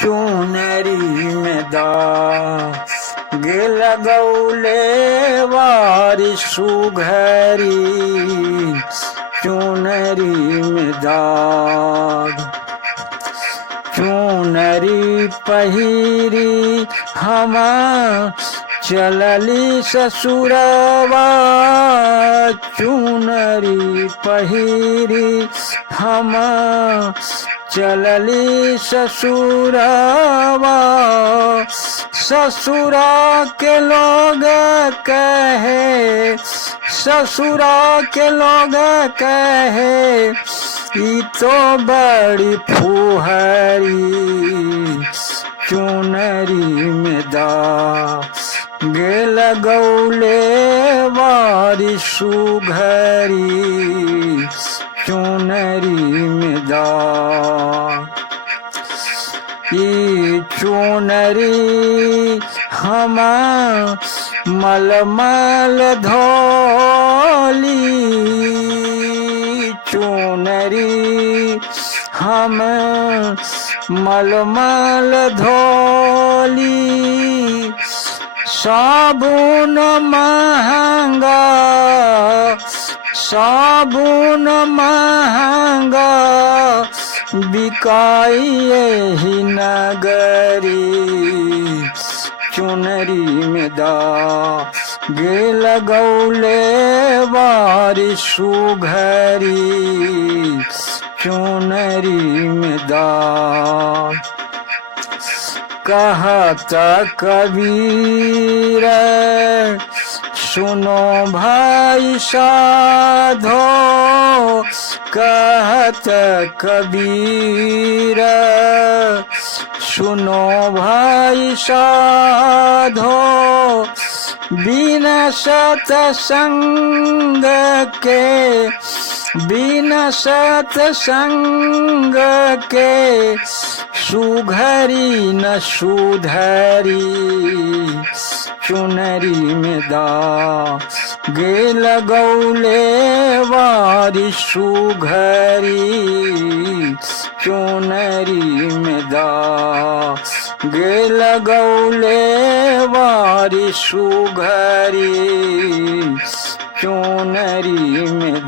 चुनरी में गे लगौले वारी सुघरी चुनरी में चुनरी पहिरी हम चलली ससुरवा चुनरी पहिरी हम चलली ससुरवा ससुरा के लोग कहे ससुरा के लोग कहे ई तो बड़ी फुहरी चुनरी में गे लगौले वारी सुघरी चुनरी में ई चुनरी हम मलमल धोली चुनरी हम मलमल धोली साबुन महंगा साबुन महंगा बिकाई ही नगरी चुनरी में गे लगौले वारी सुघरी चुनरी में कहता कबीर सुनो भाई साधो कहत कबीर सुनो भाई साधो बिना सत्संग के बिना सत्संग के सुघरी न सुधरी चुनरी में गे लगौले वारी सुघरी चुनरी में गे लगौले वारी सुघरी चुनरी में